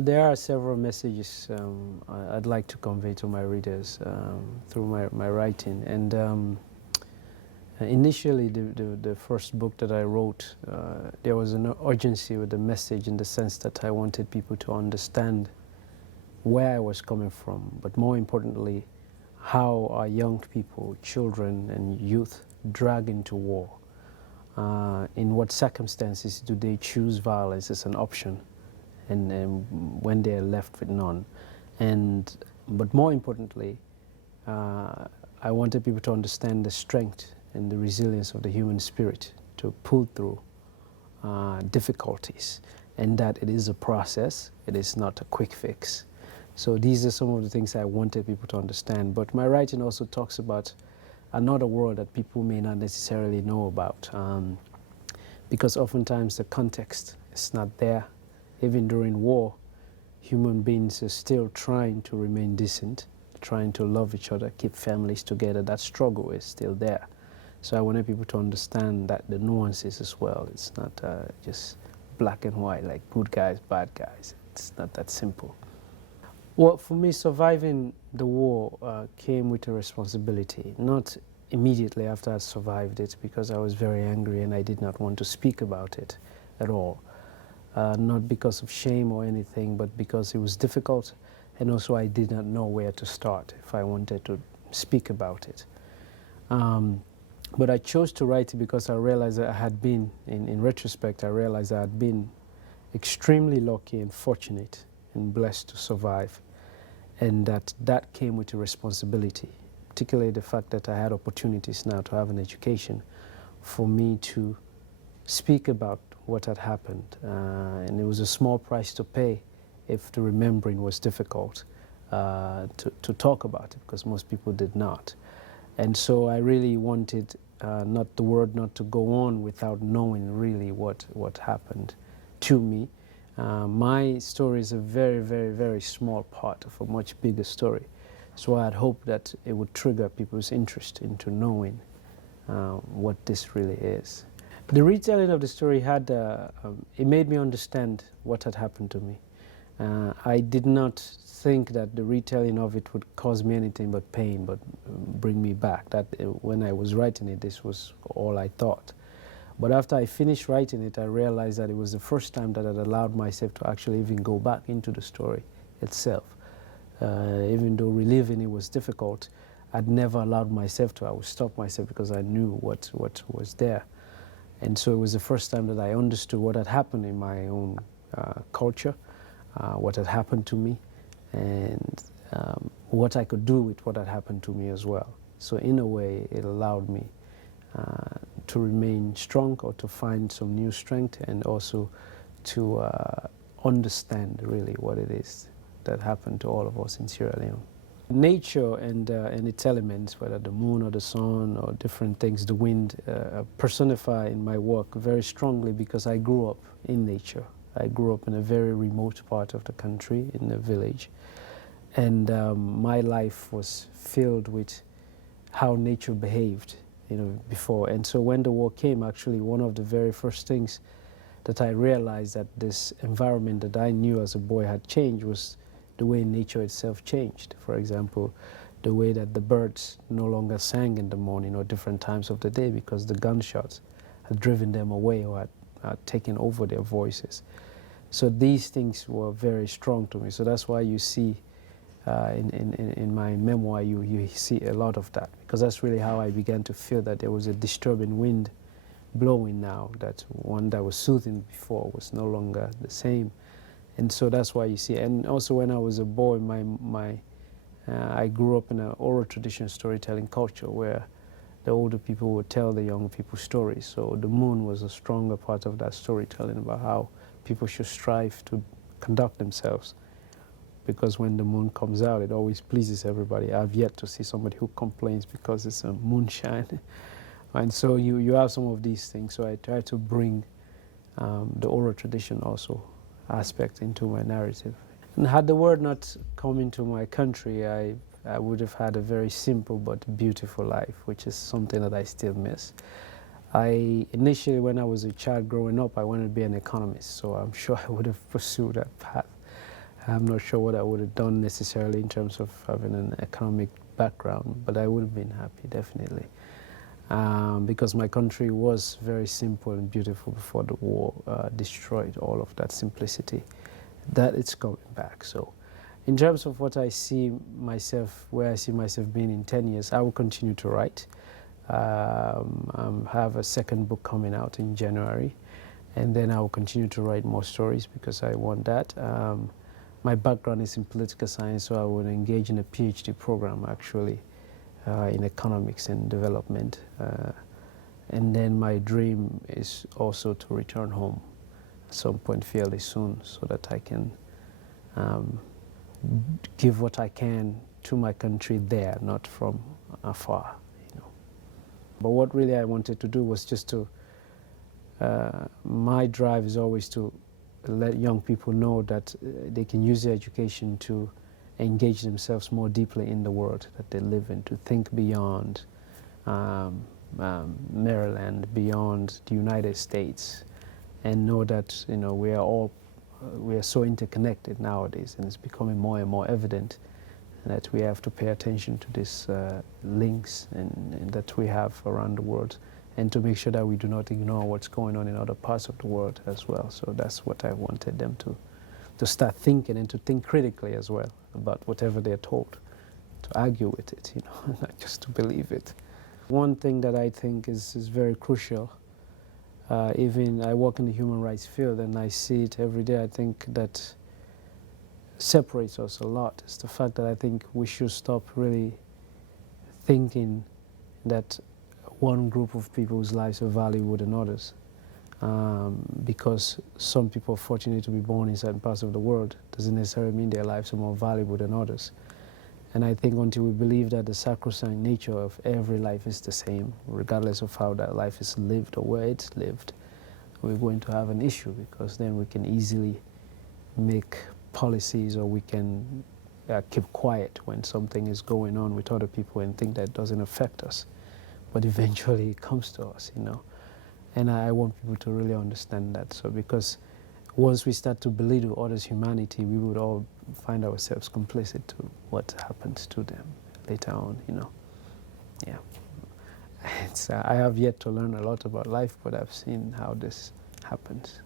There are several messages I'd like to convey to my readers through my writing. And initially, the first book that I wrote, there was an urgency with the message in the sense that I wanted people to understand where I was coming from, but more importantly, how our young people, children and youth, drag into war. In what circumstances do they choose violence as an option? And when they're left with none. But more importantly, I wanted people to understand the strength and the resilience of the human spirit to pull through difficulties, and that it is a process, it is not a quick fix. So these are some of the things I wanted people to understand. But my writing also talks about another world that people may not necessarily know about, because oftentimes the context is not there. Even during war, human beings are still trying to remain decent, trying to love each other, keep families together. That struggle is still there. So I wanted people to understand that the nuances as well. It's not just black and white, like good guys, bad guys. It's not that simple. Well, for me, surviving the war came with a responsibility, not immediately after I survived it, because I was very angry and I did not want to speak about it at all. Not because of shame or anything, but because it was difficult, and also I did not know where to start if I wanted to speak about it. But I chose to write it because I realized that I had been, in retrospect, I realized I had been extremely lucky and fortunate and blessed to survive, and that came with a responsibility, particularly the fact that I had opportunities now to have an education for me to speak about what had happened, and it was a small price to pay if the remembering was difficult to talk about it, because most people did not. And so I really wanted not the word not to go on without knowing really what happened to me. My story is a very, very, very small part of a much bigger story. So I had hoped that it would trigger people's interest into knowing what this really is. The retelling of the story it made me understand what had happened to me. I did not think that the retelling of it would cause me anything but pain, but bring me back. That when I was writing it, this was all I thought. But after I finished writing it, I realized that it was the first time that I'd allowed myself to actually even go back into the story itself. Even though reliving it was difficult, I'd never allowed myself to. I would stop myself because I knew what was there. And so it was the first time that I understood what had happened in my own culture, what had happened to me, and what I could do with what had happened to me as well. So in a way, it allowed me to remain strong, or to find some new strength, and also to understand really what it is that happened to all of us in Sierra Leone. Nature and its elements, whether the moon or the sun or different things, the wind, personify in my work very strongly because I grew up in nature. I grew up in a very remote part of the country, in a village, and my life was filled with how nature behaved, before. And so when the war came, actually, one of the very first things that I realized that this environment that I knew as a boy had changed was the way nature itself changed. For example, the way that the birds no longer sang in the morning or different times of the day because the gunshots had driven them away or had taken over their voices. So these things were very strong to me. So that's why you see in my memoir, you see a lot of that, because that's really how I began to feel that there was a disturbing wind blowing now, that one that was soothing before was no longer the same. And so that's why you see. And also when I was a boy, I grew up in an oral tradition storytelling culture where the older people would tell the young people stories. So the moon was a stronger part of that storytelling about how people should strive to conduct themselves. Because when the moon comes out, it always pleases everybody. I've yet to see somebody who complains because it's a moonshine. And so you have some of these things. So I try to bring the oral tradition also aspect into my narrative. And had the word not come into my country, I would have had a very simple but beautiful life, which is something that I still miss. Initially, when I was a child growing up, I wanted to be an economist, so I'm sure I would have pursued that path. I'm not sure what I would have done necessarily in terms of having an economic background, but I would have been happy, definitely. Because my country was very simple and beautiful before the war destroyed all of that simplicity. That it's coming back. So in terms of what I see myself, where I see myself being in 10 years, I will continue to write. Have a second book coming out in January, and then I will continue to write more stories because I want that. My background is in political science, so I would engage in a PhD program actually in economics and development. And then my dream is also to return home at some point fairly soon so that I can give what I can to my country there, not from afar. But what really I wanted to do was just to, my drive is always to let young people know that they can use their education to engage themselves more deeply in the world that they live in, to think beyond Maryland, beyond the United States, and know that we are all we are so interconnected nowadays, and it's becoming more and more evident that we have to pay attention to these links and that we have around the world, and to make sure that we do not ignore what's going on in other parts of the world as well. So that's what I wanted them to start thinking, and to think critically as well about whatever they're told, to argue with it, not just to believe it. One thing that I think is very crucial, even I work in the human rights field and I see it every day, I think that separates us a lot. It's the fact that I think we should stop really thinking that one group of people's lives are valuable than others. Because some people are fortunate to be born in certain parts of the world doesn't necessarily mean their lives are more valuable than others. And I think until we believe that the sacrosanct nature of every life is the same, regardless of how that life is lived or where it's lived, we're going to have an issue, because then we can easily make policies, or we can keep quiet when something is going on with other people and think that doesn't affect us. But eventually it comes to us, And I want people to really understand that. So because once we start to belittle others' humanity, we would all find ourselves complicit to what happens to them later on, Yeah. I have yet to learn a lot about life, but I've seen how this happens.